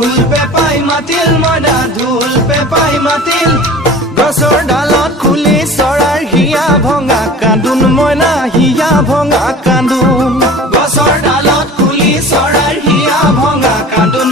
ঢোল পেপাই মাতিল মইনা ঢোল পেপাই মাতিল গছৰ ডালত খুলি চৰাইৰ হিয়া ভঙা কান্দোন মইনা হিয়া ভঙা কান্দোন গছৰ ডালত খুলি চৰাইৰ হিয়া ভঙা কান্দোন